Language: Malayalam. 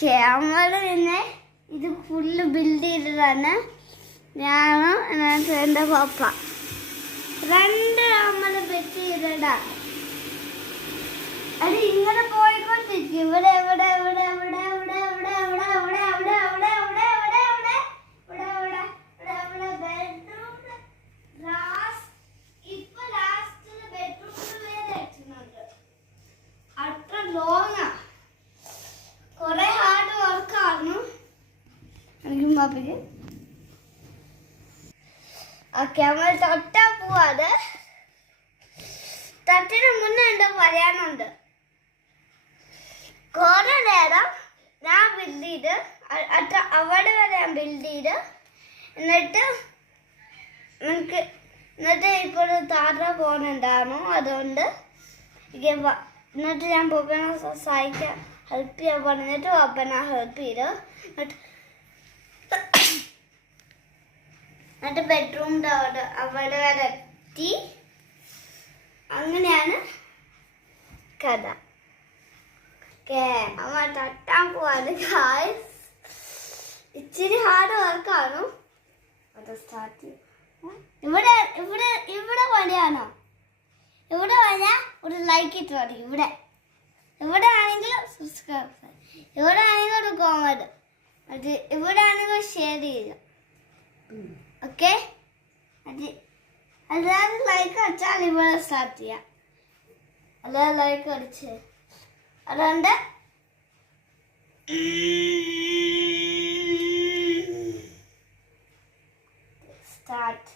ക്യാമറ പിന്നെ ഇത് ഫുള്ള് ബിൽഡ് ചെയ്തതാണ് ഞാനും എൻ്റെ പപ്പ. രണ്ട് നമ്മൾ ബെറ്റ് ചെയ്തടാ. അത് ഇങ്ങനെ പോയിക്കൊണ്ടിരിക്കും. ഇവിടെ ഇവിടെ ഇവിടെ ഇവിടെ ഇവിടെ ഇവിടെ ഇവിടെ ഇവിടെ ഇവിടെ ഇവിടെ ഇവിടെ ഇവിടെ ഇവിടെ ഇവിടെ ഇവിടെ ഇവിടെ ബെഡ്റൂം ഇപ്പൊ ലാസ്റ്റ് ബെഡ്റൂമിൽ വേറെ വെച്ചിട്ടുണ്ട്. അത്ര ലോങ്ങാ. കുറെ ഹാർഡ് വർക്കായിരുന്നു എനിക്കും പാപ്പയ്ക്ക്. ഓക്കെ നമ്മൾ തൊട്ടാ പോവാതെ. തൊട്ടിന് മുന്നേ എന്തോ പറയാനുണ്ട്. കുറെ നേരം ഞാൻ ബിൽഡ് ചെയ്ത് അവിടെ വരെ ഞാൻ ബിൽഡ് ചെയ്ത് എന്നിട്ട് ഇപ്പോൾ താഴെ പോകുന്നുണ്ടായിരുന്നു. അതുകൊണ്ട് എന്നിട്ട് ഞാൻ പപ്പനെ സഹായിക്കാൻ ഹെൽപ്പ് ചെയ്യാൻ പറഞ്ഞിട്ട് പപ്പനെ ഹെൽപ്പ് ചെയ്ത് എന്നിട്ട് ബെഡ്റൂമിൻ്റെ അവിടെ വരെ എത്തി. അങ്ങനെയാണ് കഥ. അമ്മ തട്ടാൻ പോവാണ്. ഇച്ചിരി ഹാർഡ് വർക്കാണ്. അത് സ്റ്റാർട്ട് ചെയ്യും. ഇവിടെ ഇവിടെ ഇവിടെ പണിയാണോ? ഇവിടെ പറഞ്ഞാൽ ഒരു ലൈക്ക് ഇട്ട് തുടങ്ങി. ഇവിടെ ഇവിടെ ആണെങ്കിൽ സബ്സ്ക്രൈബ്, ഇവിടെ ആണെങ്കിൽ ഒരു കോമന്റ്, അത് ഇവിടെ ആണെങ്കിൽ ഷെയർ ചെയ്യുക. ഓക്കെ, അല്ലാതെ ലൈക്ക് അടിച്ചാൽ ഇവിടെ സ്റ്റാർട്ട് ചെയ്യാം. അല്ലാതെ ലൈക്ക് അടിച്ച് അതുകൊണ്ട് സ്റ്റാർട്ട്.